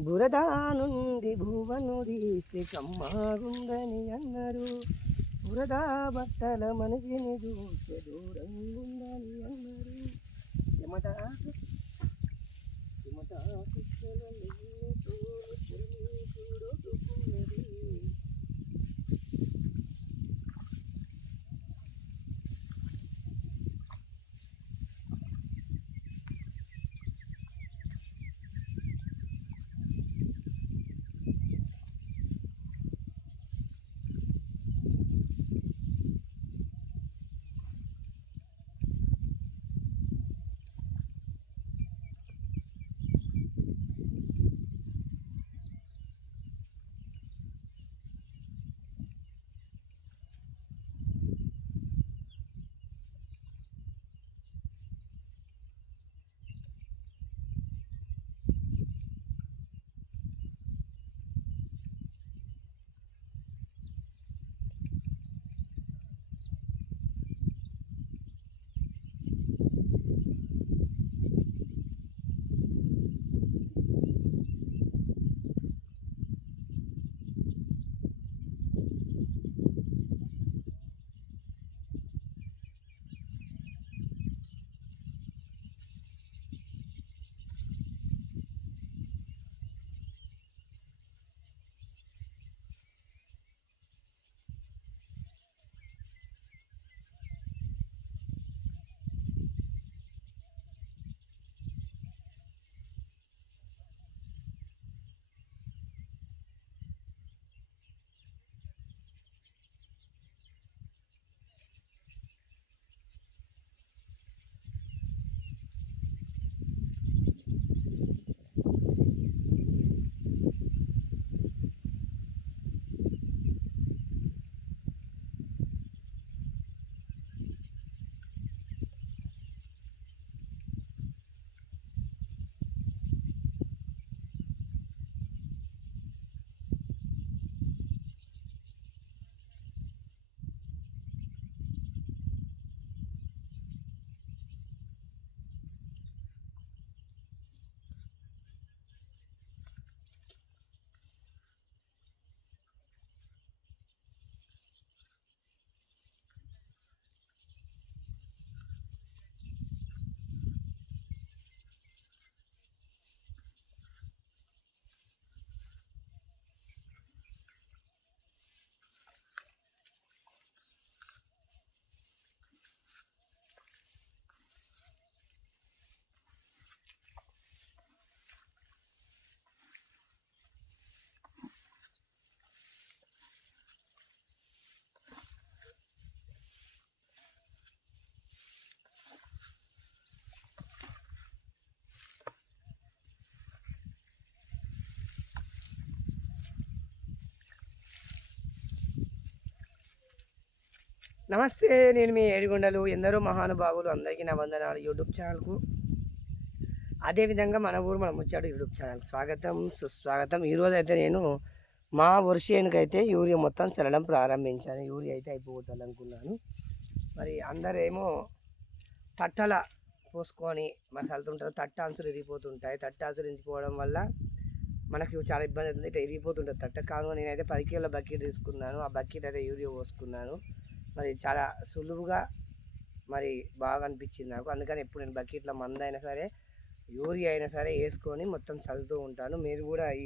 బురద నుండి భువను తీస్తే కమ్మాగుందని అన్నారు. బురద బట్టల మనిషిని చూస్తే దూరంగుందని అన్నారు. చెమట చెమట కుక్కల చూడుకున్నది. నమస్తే, నేను మీ ఏడుగొండలు. ఎందరో మహానుభావులు, అందరికీ నా వందనాలు. యూట్యూబ్ ఛానల్కు, అదేవిధంగా మన ఊరు మన ముచ్చాడు యూట్యూబ్ ఛానల్కి స్వాగతం, సుస్వాగతం. ఈరోజు అయితే నేను మా వర్షేనికైతే యూరియా మొత్తం చల్లడం ప్రారంభించాను. యూరియా అయితే అయిపోతుంది అనుకున్నాను. మరి అందరేమో తట్టల పోసుకొని మరి చల్లుతుంటారు. తట్టాంచులు ఇరిగిపోతుంటాయి. తట్టాంచులు ఇరిగిపోవడం వల్ల మనకి చాలా ఇబ్బంది అవుతుంది. ఇట్లా ఇరిగిపోతుంటుంది తట్ట. కావున నేనైతే 10 కిలోల బకెట్ తీసుకున్నాను. ఆ బకెట్ అయితే యూరియా పోసుకున్నాను. మరి చాలా సులువుగా మరి బాగా అనిపించింది నాకు. అందుకని ఎప్పుడు నేను బకెట్లో మందు అయినా సరే యూరియా అయినా సరే వేసుకొని మొత్తం చల్లుతూ ఉంటాను. మీరు కూడా ఈ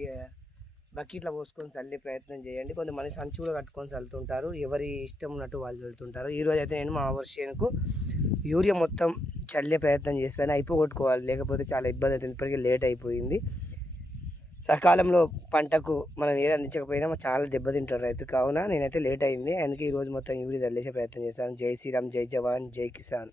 బకెట్లో పోసుకొని చల్లే ప్రయత్నం చేయండి. కొంతమంది సంచి కూడా కట్టుకొని చల్లుతుంటారు. ఎవరి ఇష్టం ఉన్నట్టు వాళ్ళు చల్లుతుంటారు. ఈరోజు అయితే నేను మా వర్షేనుకు యూరియా మొత్తం చల్లే ప్రయత్నం చేస్తాను. అయిపోగొట్టుకోవాలి, లేకపోతే చాలా ఇబ్బంది అవుతుంది. ఇప్పటికీ లేట్ అయిపోయింది. సకాలంలో పంటకు మనం ఏది అందించకపోయినా చాలా దెబ్బతింటారు రైతు. కావున నేనైతే లేట్ అయింది. అందుకే ఈరోజు మొత్తం యూరియా చల్లేసే ప్రయత్నం చేస్తాను. జై శ్రీరామ్, జై జవాన్, జై కిసాన్.